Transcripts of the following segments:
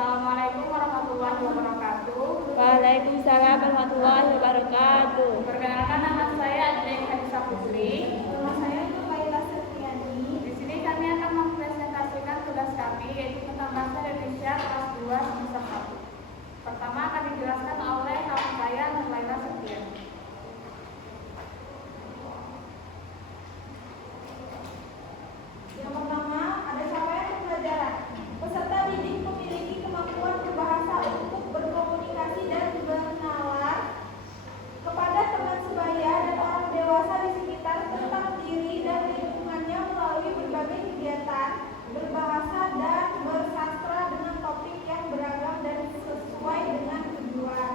Assalamualaikum warahmatullahi wabarakatuh. Waalaikumsalam warahmatullahi wabarakatuh. Perkenalkan, nama saya Adek Hadisa Putri. Nama saya Nukaila Septiani. Di sini kami akan mempresentasikan tugas kami, yaitu tentang bahasa Indonesia kelas 2 semester 1. Pertama akan dijelaskan oleh kawan saya Nukaila Septiani. Yang pertama, ada capaian pembelajaran. Peserta didik memiliki kemampuan berbahasa untuk berkomunikasi dan bernalar kepada teman sebaya dan orang dewasa di sekitar tentang diri dan lingkungannya melalui berbagai kegiatan berbahasa dan bersastra dengan topik yang beragam dan sesuai dengan tujuan.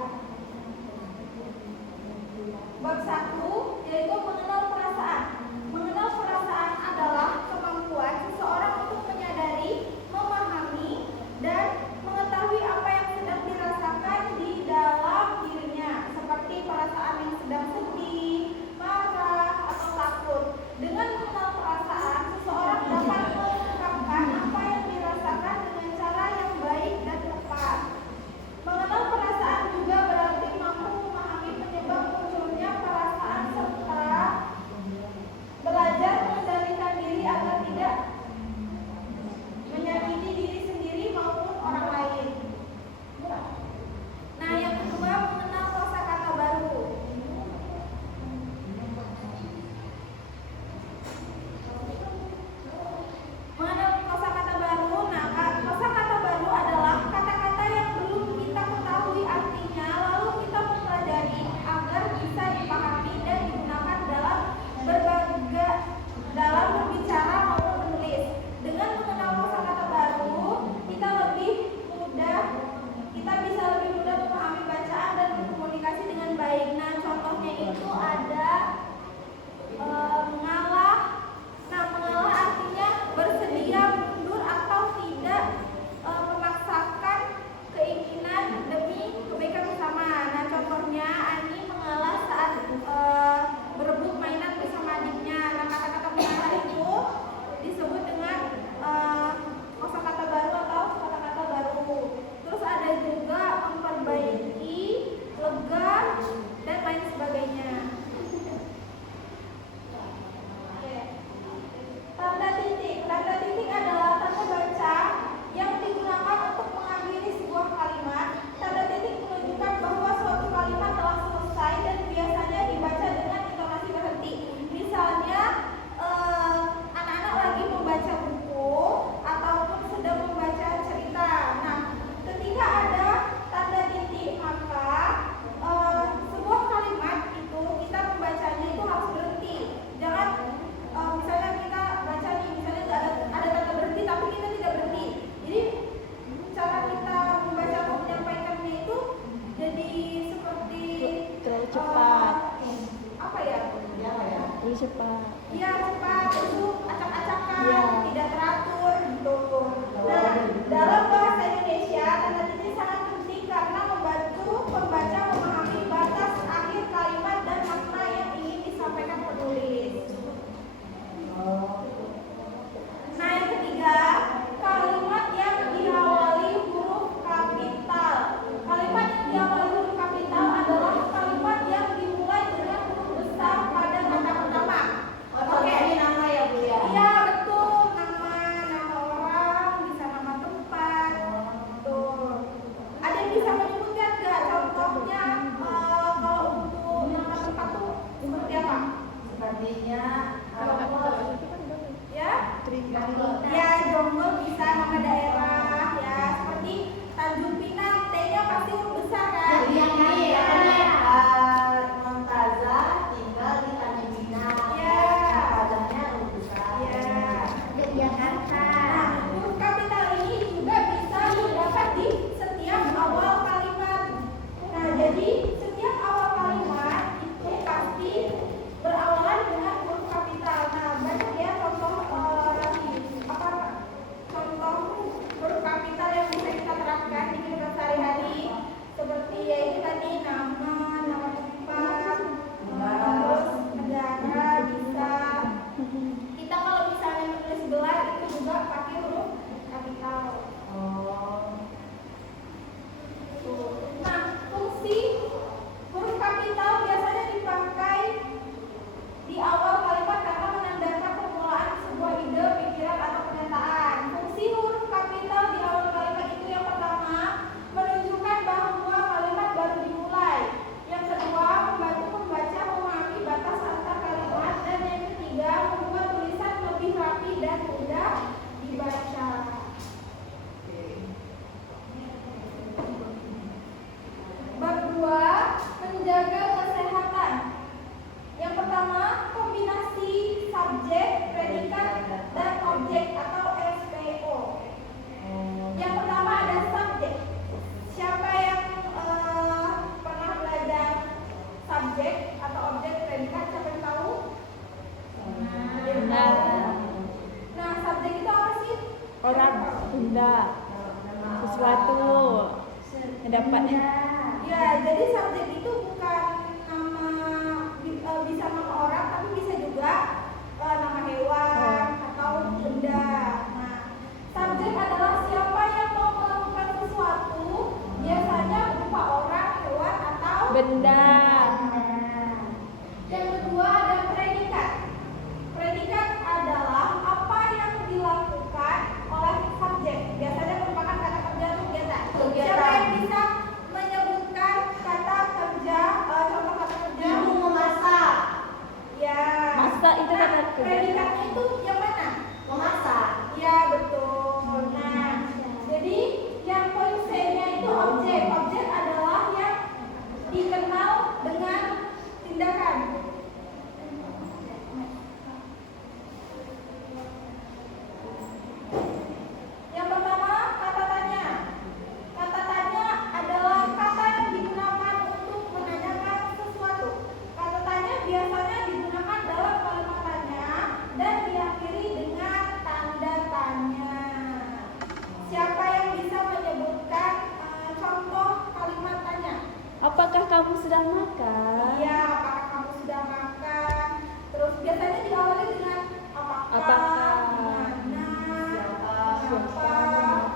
sesuatu dapat. Ya, jadi subjek itu bukan nama bisa nama orang, tapi bisa juga nama hewan atau benda. Nah, subjek adalah siapa yang mau melakukan sesuatu, biasanya berupa orang, hewan atau Benda. Yang kedua ada predikat. Predikat adalah apa yang dilakukan oleh subjek. Biasanya merupakan kata kerja atau kegiatan. Siapa yang bisa menyebutkan kata kerja, contoh kata kerja? Ibu memasak. Ya. Masak itu Nah, kata kerja. predikatnya itu yang mana? Memasak. Ya, betul. Nah, jadi yang poin C-nya itu objek. Objek adalah yang dikenal dengan tindakan. Yang pertama, kata tanya. Kata tanya adalah kata yang digunakan untuk menanyakan sesuatu. Kata tanya biasanya digunakan dalam kalimat tanya dan diakhiri dengan tanda tanya. Siapa yang bisa menyebutkan contoh kalimat tanya? Apakah kamu sudah makan? Iya, apakah kamu sudah makan? Terus biasanya diawali dengan apakah, Apakah? mana, Siapa?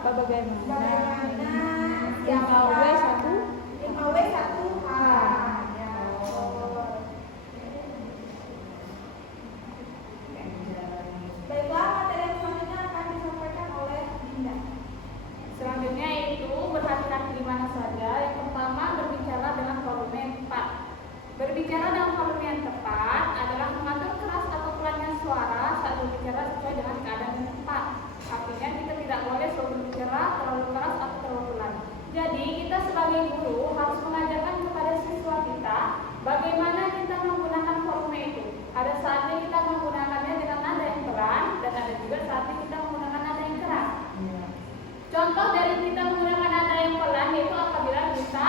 Apa bagaimana? bagaimana, Yang siapa, AW satu. yang AW satu H. Ya, betul. Baiklah, materi yang selanjutnya akan disampaikan oleh Dinda. Selanjutnya itu berhati-hati di mana saja. Yang pertama berbicara dengan volume yang tepat. Berbicara dengan volume yang tepat adalah mengatur keras atau pelannya suara saat berbicara sesuai dengan keadaan yang tepat. Artinya kita tidak boleh selalu berbicara terlalu keras atau terlalu pelan. Jadi kita sebagai guru harus mengajarkan kepada siswa kita bagaimana kita menggunakan volume itu. Ada saatnya kita menggunakannya dengan nada yang pelan dan ada juga saatnya kita menggunakan nada yang keras. Contoh dari kita menggunakan nada yang pelan yaitu apabila kita,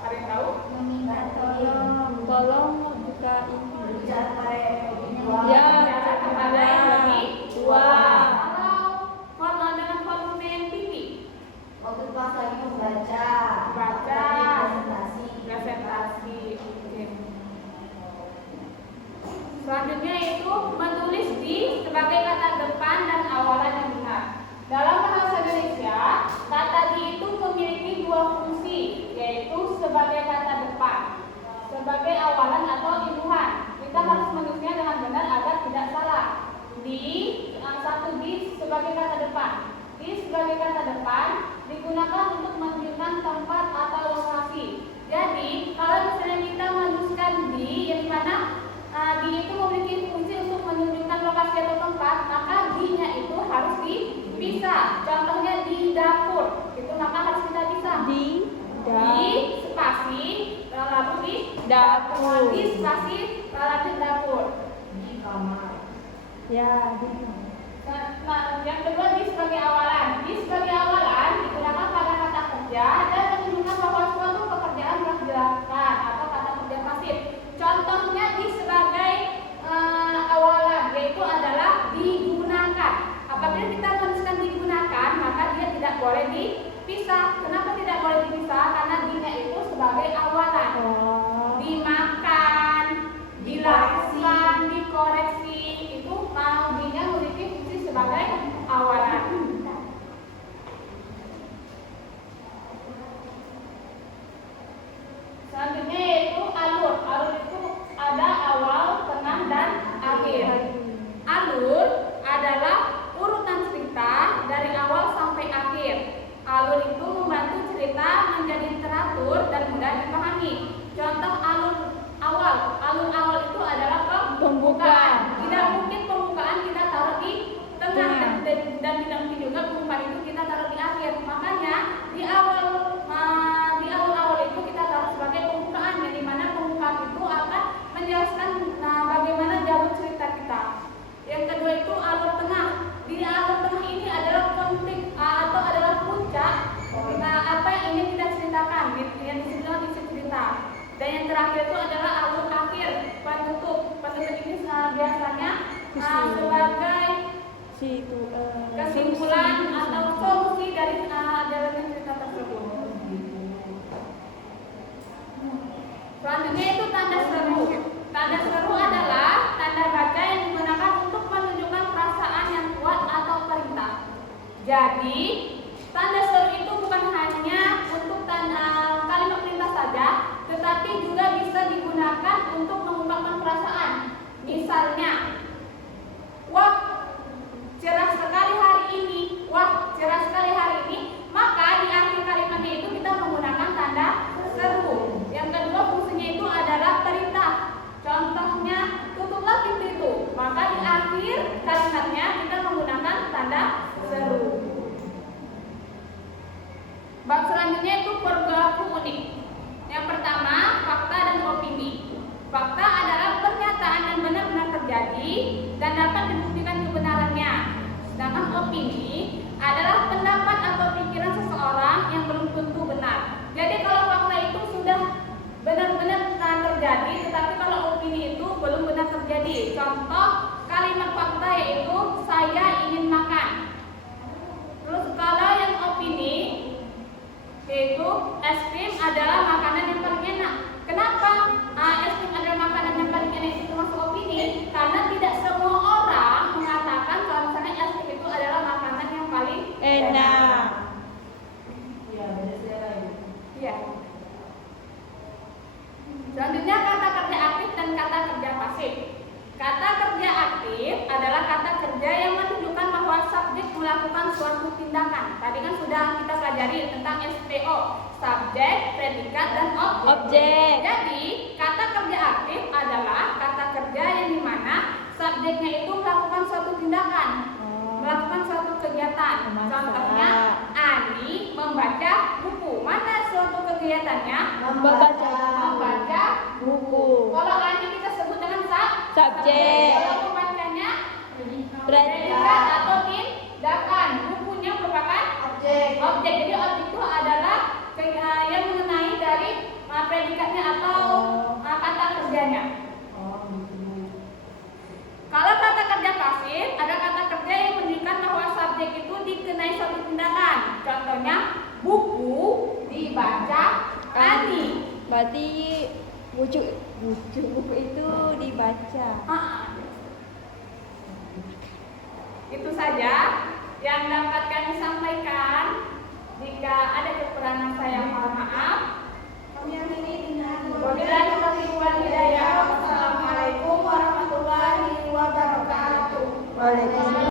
ada yang tahu? Tolong buka ini. Bicara kepada Ya, Bicara kepada yang lebih tua. Kalau dengan volume yang tinggi, waktu kelas lagi membaca. baca, Presentasi. presentasi. Oke. Selanjutnya itu menulis di sebagai kata depan dan awalan yang benar. Dalam bahasa Indonesia, kata di itu memiliki dua fungsi, yaitu sebagai kata depan, sebagai awalan atau imbuhan. Kita harus menulisnya dengan benar agar tidak salah. Satu di sebagai kata depan. Di sebagai kata depan digunakan untuk menunjukkan tempat atau lokasi. Jadi, kalau misalnya kita menuliskan di, yang mana di itu memiliki fungsi untuk menunjukkan lokasi atau tempat, maka di-nya itu harus dipisah. Contohnya di dapur, itu maka harus kita pisah. Di spasi lalu di Dapur. Di spasi lalu di dapur. Di kamar. Ya, Nah, yang kedua di sebagai awalan. Di sebagai awalan digunakan pada kata kerja dan menunjukkan bahwa suatu pekerjaan telah dilakukan atau kata kerja pasif. Contohnya di sebagai awalan yaitu adalah digunakan. Apabila kita menuliskan digunakan, maka dia tidak boleh dipisah. Kenapa tidak boleh dipisah? Karena dia itu sebagai awalan. Dimakan, dilakukan, dikoreksi, itu dia memiliki fungsi sebagai awalan. Selanjutnya yaitu alur. Alur itu ada awal, tengah, dan akhir. Alur adalah urutan cerita dari awal sampai akhir. Alur itu membantu cerita menjadi teratur dan mudah dipahami. Contoh alur awal. Alur awal itu adalah pembukaan. Tidak mungkin pembukaan kita taruh di tengah dan tidak mungkin juga pembukaan itu kita taruh di akhir. Makanya di awal itu kita taruh sebagai pembukaan, yang dimana pembukaan itu akan menjelaskan bagaimana jalur cerita kita. Yang kedua itu alur tengah. Di alur tengah ini adalah konflik atau adalah puncak apa yang ingin kita ceritakan, yang disebut isi cerita. Dan yang terakhir itu adalah alur akhir, penutup. Penutup ini biasanya sebagai kesimpulan atau Jadi, tanda seru itu bukan hanya untuk kalimat perintah saja, tetapi juga bisa digunakan untuk mengungkapkan perasaan. Misalnya, wah, cerah sekali hari ini. Wah, cerah sekali hari ini. Maka di akhir kalimatnya itu kita menggunakan tanda seru. Yang kedua fungsinya itu adalah perintah. Contohnya, tutuplah pintu itu. Maka di akhir kalimatnya kita menggunakan tanda seru. Bab selanjutnya itu perilaku unik. Yang pertama, fakta dan opini. Fakta adalah pernyataan yang benar-benar terjadi dan dapat dibuktikan kebenarannya. Sedangkan opini adalah pendapat atau pikiran seseorang yang belum tentu benar. Jadi kalau fakta itu sudah benar-benar terjadi, tetapi kalau opini itu belum benar terjadi. Contoh kalimat fakta yaitu saya ingin makan. Terus kalau yang opini yaitu es krim adalah makanan yang paling enak. Kenapa es krim adalah makanan yang paling enak itu termasuk opini? Karena tidak semua orang mengatakan kalau misalnya es krim itu adalah makanan yang paling Enak. Iya, beda selera ibu. Iya. Selanjutnya kata kerja aktif dan kata kerja pasif. Kata kerja aktif adalah kata kerja yang menunjukkan bahwa subjek melakukan suatu tindakan. Tadi kan sudah kita pelajari tentang SPO, subjek, predikat, dan Objek. Jadi kata kerja aktif adalah kata kerja yang dimana subjeknya itu melakukan suatu tindakan, melakukan suatu kegiatan. Memasak. Contohnya, Ani membaca buku. Mana suatu kegiatannya? Membaca buku. Kalau Ani kita sebut dengan Subjek. Kalau membacanya Predikat. atau tindakan. Bukunya merupakan Objek. objek. Jadi objek itu adalah yang mengenai dari predikatnya atau kata kerjanya. Oh, gitu. Kalau kata kerja pasif, ada kata kerja yang menunjukkan bahwa subjek itu dikenai suatu tindakan. Contohnya, buku dibaca Ani. Berarti buku itu dibaca. Itu saja yang dapat kami sampaikan. Jika ada kekurangan saya mohon maaf. Kami akhiri dengan Wabillahi taufiq wal hidayah. Wassalamualaikum warahmatullahi wabarakatuh. Waalaikumsalam.